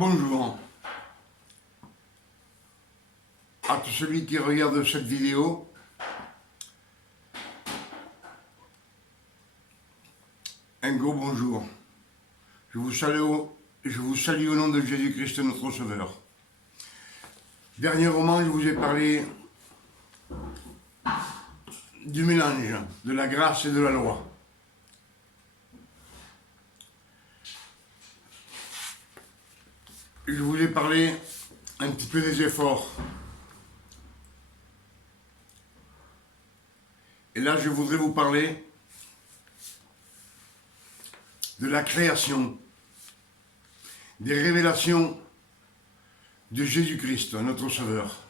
Bonjour à tous celui qui regarde cette vidéo. Un gros bonjour. Je vous salue au nom de Jésus-Christ, notre Sauveur. Dernièrement, je vous ai parlé du mélange de la grâce et de la loi. Je vous ai parlé un petit peu des efforts. Et là, je voudrais vous parler de la création, des révélations de Jésus-Christ, notre Sauveur.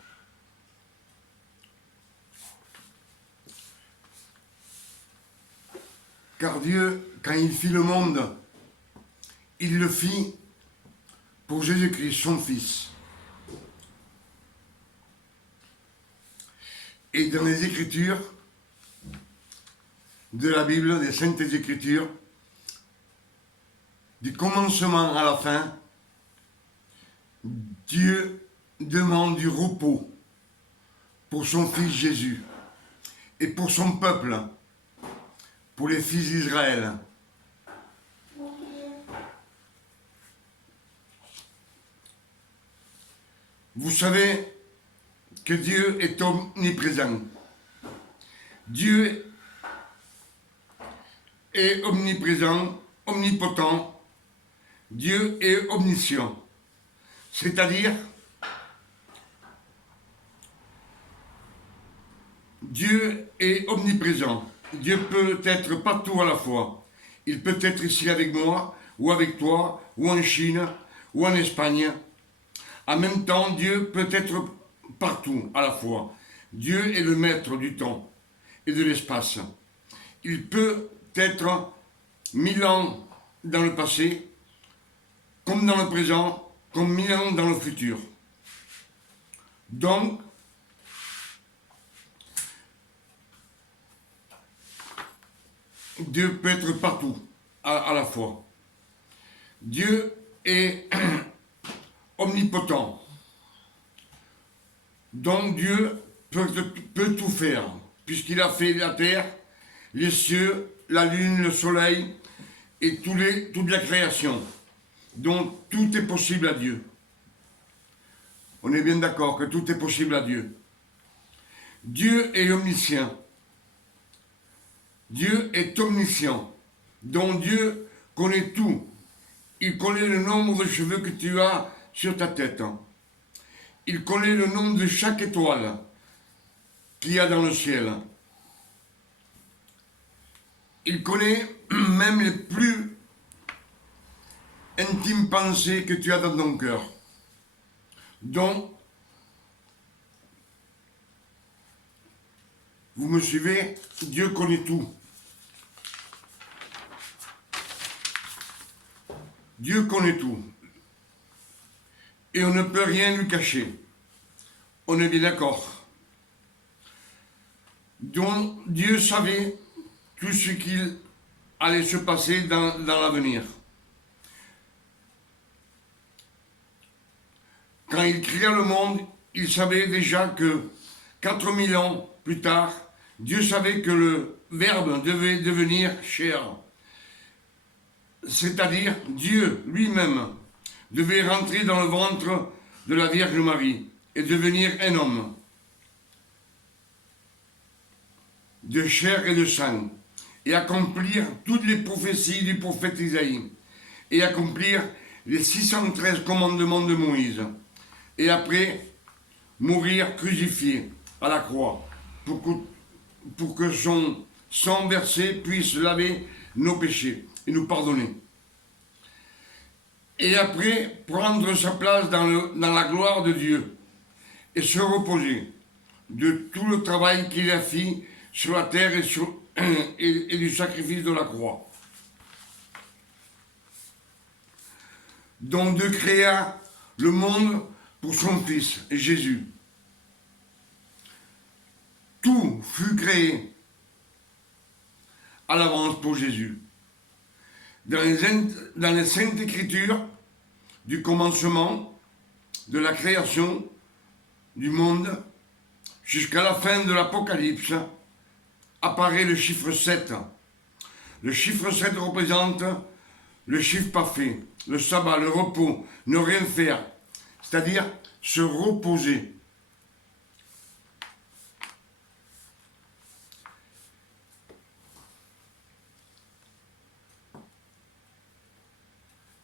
Car Dieu, quand il fit le monde, il le fit pour Jésus-Christ, son Fils. Et dans les Écritures de la Bible, des Saintes Écritures, du commencement à la fin, Dieu demande du repos pour son Fils Jésus et pour son peuple, pour les fils d'Israël. Vous savez que Dieu est omniprésent. Dieu est omniprésent, omnipotent. Dieu est omniscient. C'est-à-dire, Dieu est omniprésent. Dieu peut être partout à la fois. Il peut être ici avec moi, ou avec toi, ou en Chine, ou en Espagne. En même temps, Dieu peut être partout à la fois. Dieu est le maître du temps et de l'espace. Il peut être 1000 ans dans le passé, comme dans le présent, comme 1000 ans dans le futur. Donc, Dieu peut être partout à la fois. Dieu est omnipotent. Donc Dieu peut tout faire, puisqu'il a fait la terre, les cieux, la lune, le soleil et toute la création. Donc tout est possible à Dieu. On est bien d'accord que tout est possible à Dieu. Dieu est omniscient. Dieu est omniscient. Donc Dieu connaît tout. Il connaît le nombre de cheveux que tu as sur ta tête. Il connaît le nombre de chaque étoile qu'il y a dans le ciel. Il connaît même les plus intimes pensées que tu as dans ton cœur. Donc, vous me suivez, Dieu connaît tout. Dieu connaît tout. Et on ne peut rien lui cacher. On est bien d'accord. Donc Dieu savait tout ce qu'il allait se passer dans l'avenir. Quand il créa le monde, il savait déjà que 4000 ans plus tard, Dieu savait que le Verbe devait devenir chair. C'est-à-dire Dieu lui-même devait rentrer dans le ventre de la Vierge Marie et devenir un homme de chair et de sang et accomplir toutes les prophéties du prophète Isaïe et accomplir les 613 commandements de Moïse et après mourir crucifié à la croix pour que son sang versé puisse laver nos péchés et nous pardonner. Et après, prendre sa place dans la gloire de Dieu et se reposer de tout le travail qu'il a fait sur la terre et du sacrifice de la croix. Donc Dieu créa le monde pour son Fils, Jésus. Tout fut créé à l'avance pour Jésus. Dans les Saintes Écritures, du commencement de la création du monde jusqu'à la fin de l'Apocalypse, apparaît le chiffre 7. Le chiffre 7 représente le chiffre parfait, le sabbat, le repos, ne rien faire, c'est-à-dire se reposer.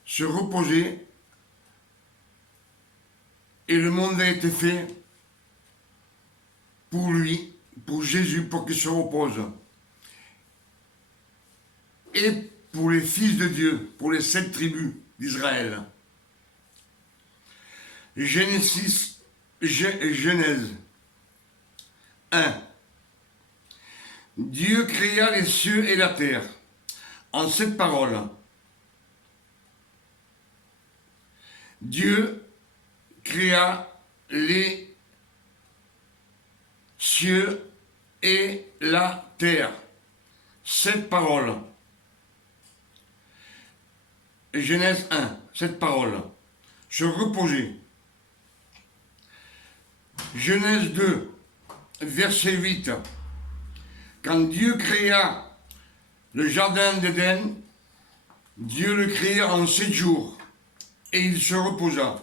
Se reposer, et le monde a été fait pour lui, pour Jésus, pour qu'il se repose. Et pour les fils de Dieu, pour les 7 tribus d'Israël. Genèse 1. Dieu créa les cieux et la terre en 7 paroles. Dieu créa les cieux et la terre. 7 paroles. Genèse 1, 7 paroles. Se reposer. Genèse 2, verset 8. Quand Dieu créa le jardin d'Éden, Dieu le créa en 7 jours et il se reposa.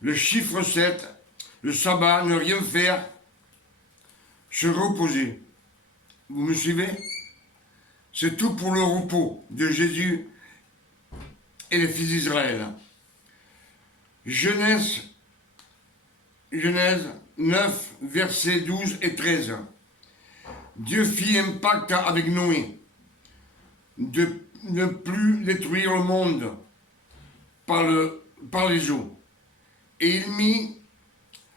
Le chiffre 7, le sabbat, ne rien faire, se reposer. Vous me suivez? C'est tout pour le repos de Jésus et les fils d'Israël. Genèse 9, versets 12 et 13. Dieu fit un pacte avec Noé de ne plus détruire le monde par les eaux. Et il mit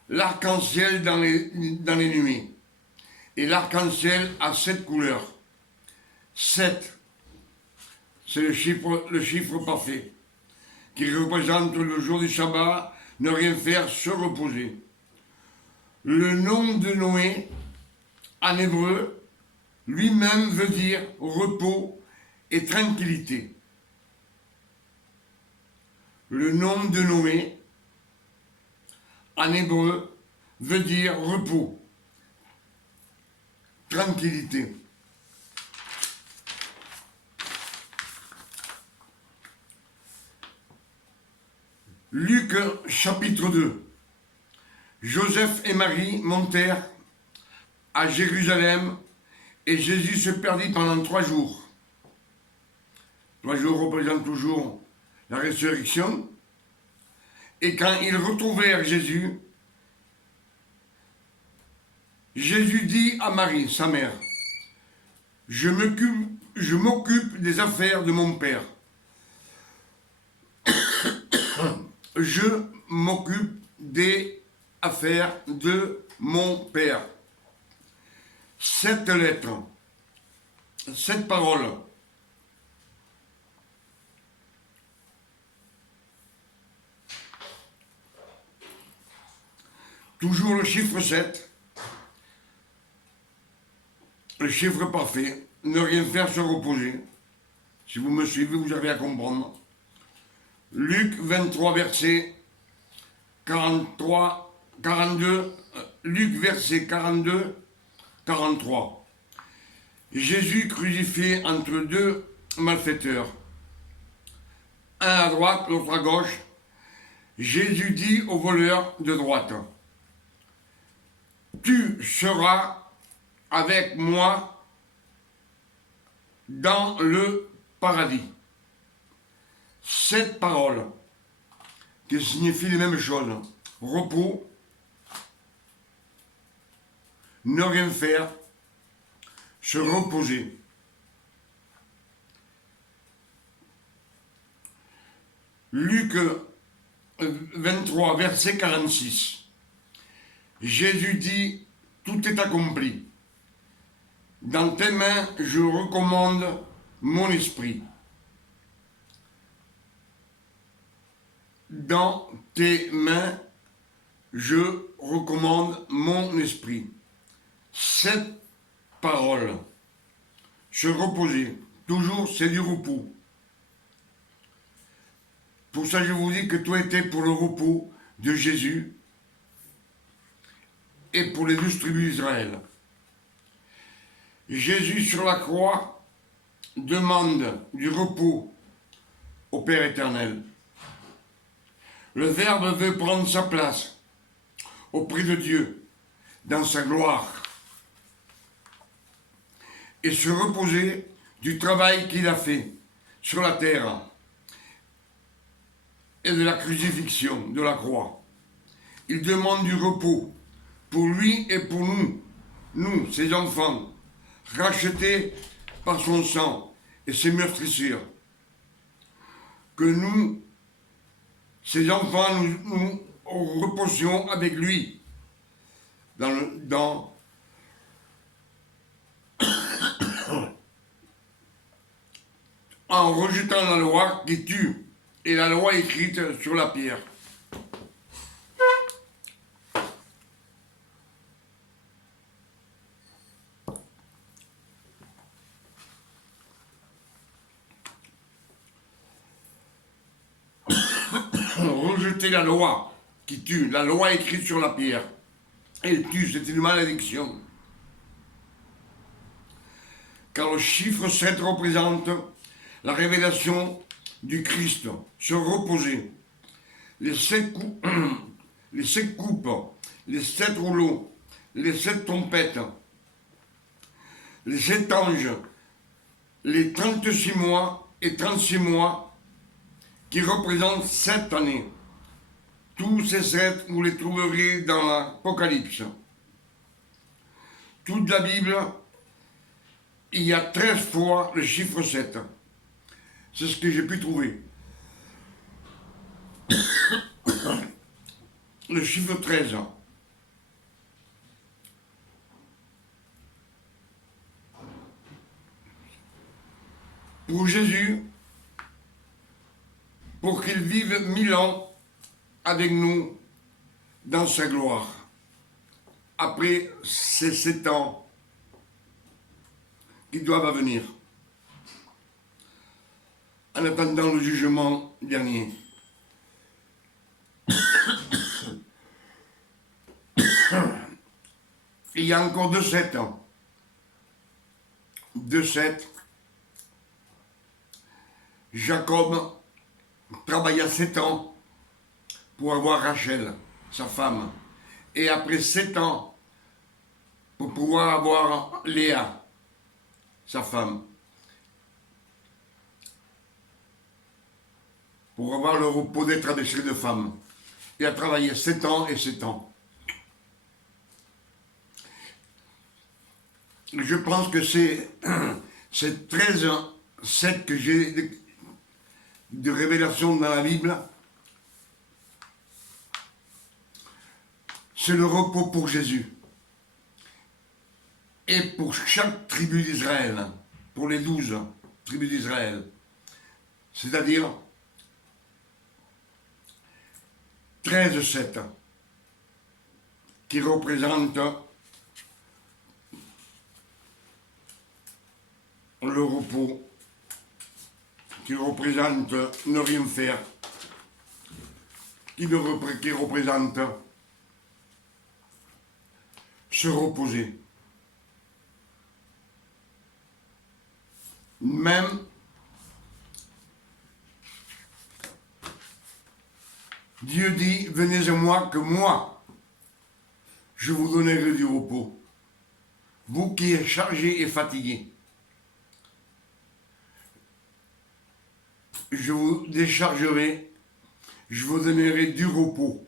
l'arc-en-ciel dans les nuées. Et l'arc-en-ciel a 7 couleurs. 7. C'est le chiffre parfait, qui représente le jour du sabbat, ne rien faire, se reposer. Le nom de Noé, en hébreu, lui-même veut dire repos et tranquillité. Le nom de Noé, en hébreu, veut dire repos, tranquillité. Luc chapitre 2. Joseph et Marie montèrent à Jérusalem et Jésus se perdit pendant 3 jours. 3 jours représentent toujours la résurrection. Et quand ils retrouvèrent Jésus, Jésus dit à Marie, sa mère, je m'occupe des affaires de mon Père. Je m'occupe des affaires de mon Père. 7 lettres, 7 paroles. Toujours le chiffre 7, le chiffre parfait, ne rien faire, se reposer. Si vous me suivez, vous avez à comprendre. Luc 23, verset 42, Luc verset 42, 43. Jésus crucifié entre 2 malfaiteurs, un à droite, l'autre à gauche. Jésus dit au voleur de droite, tu seras avec moi dans le paradis. 7 paroles qui signifient les mêmes choses. Repos, ne rien faire, se reposer. Luc 23, verset 46. Jésus dit, tout est accompli. Dans tes mains, je recommande mon esprit. Dans tes mains, je recommande mon esprit. 7 paroles. Se reposer. Toujours, c'est du repos. Pour ça, je vous dis que tout était pour le repos de Jésus et pour les 12 tribus d'Israël. Jésus sur la croix demande du repos au Père éternel. Le Verbe veut prendre sa place auprès de Dieu dans sa gloire et se reposer du travail qu'il a fait sur la terre et de la crucifixion, de la croix. Il demande du repos pour lui et pour nous, nous, ses enfants, rachetés par son sang et ses meurtrissures. Que nous, ses enfants, nous reposions avec lui en rejetant la loi qui tue et la loi écrite sur la pierre. Rejeter la loi qui tue, la loi écrite sur la pierre. Elle tue, c'est une malédiction. Car le chiffre 7 représente la révélation du Christ, se reposer. Les 7 coupes, les 7 rouleaux, les 7 trompettes, les 7 anges, les 36 mois et 36 mois qui représentent 7 années. Tous ces 7, vous les trouverez dans l'Apocalypse. Toute la Bible, il y a 13 fois le chiffre 7. C'est ce que j'ai pu trouver. Le chiffre 13. Pour Jésus, pour qu'il vive 1000 ans avec nous dans sa gloire. Après ces 7 ans qui doivent venir. En attendant le jugement dernier. Il y a encore 2 ans. 2-7. Jacob travailla 7 ans pour avoir Rachel, sa femme. Et après 7 ans, pour pouvoir avoir Léa, sa femme. Pour avoir le repos d'être avec ces 2 femmes. Il a travaillé 7 ans et 7 ans. Je pense que c'est 13-7 que j'ai de révélation dans la Bible. C'est le repos pour Jésus. Et pour chaque tribu d'Israël, pour les 12 tribus d'Israël. C'est-à-dire 13-7 qui représentent le repos, qui représente ne rien faire, qui représente se reposer. Même Dieu dit, venez à moi, que moi, je vous donnerai du repos. Vous qui êtes chargés et fatigués. Je vous déchargerai, je vous donnerai du repos.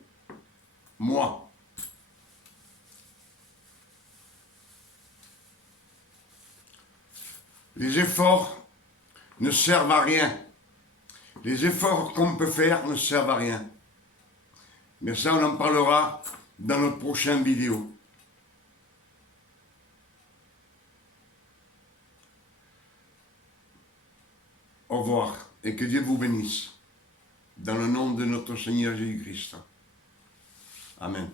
Moi. Les efforts ne servent à rien. Les efforts qu'on peut faire ne servent à rien. Mais ça, on en parlera dans notre prochaine vidéo. Au revoir et que Dieu vous bénisse. Dans le nom de notre Seigneur Jésus-Christ. Amen.